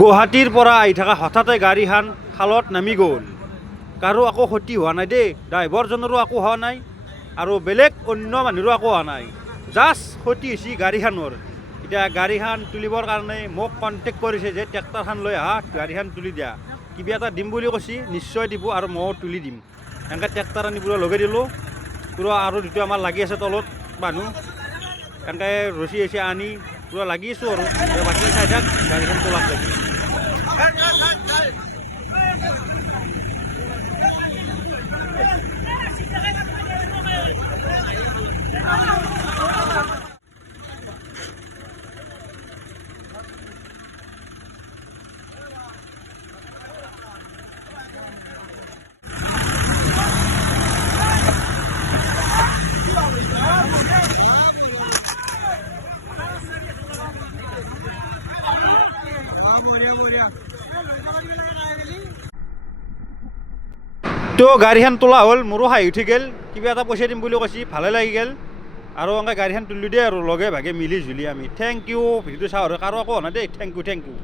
গুৱাহাটীৰ পৰা আহি থকা হঠাতে গাড়ীখন খালত নামি গ'ল। কাৰো একো ক্ষতি হোৱা নাই দেই, ড্ৰাইভাৰজনৰো একো হোৱা নাই আৰু বেলেগ অন্য মানুহৰো একো হোৱা নাই, জাষ্ট ক্ষতি হৈছে গাড়ীখনৰ। এতিয়া গাড়ীখন তুলিবৰ কাৰণে মোক কণ্টেক্ট কৰিছে যে ট্ৰেক্টৰখন লৈ আহা, গাড়ীখন তুলি দিয়া, কিবা এটা দিম বুলি কৈছে, নিশ্চয় দিব আৰু ময়ো তুলি দিম। এনেকৈ ট্ৰেক্টৰ আনি পুৰা লগাই দিলোঁ, পুৰা আৰু যিটো আমাৰ লাগি আছে তলত মানুহ, এনেকৈ ৰছী ৰছী আনি পুৰা লাগি আছোঁ আৰু বাকী চাই থাক গাড়ীখন তোলাক লাগি। তো গাড়ীখন তোলা হ'ল, মোৰো হাঁহি উঠি গ'ল, কিবা এটা পইচা দিম বুলি কৈছে, ভালে লাগি গ'ল আৰু এনেকৈ গাড়ীখন তুলি দিয়ে আৰু লগে ভাগে মিলি জুলি আমি। থেংক ইউ, ভিডিঅ'টো চাওঁ আৰু কাৰো একো হোৱা নাই দেই, থেংক ইউ।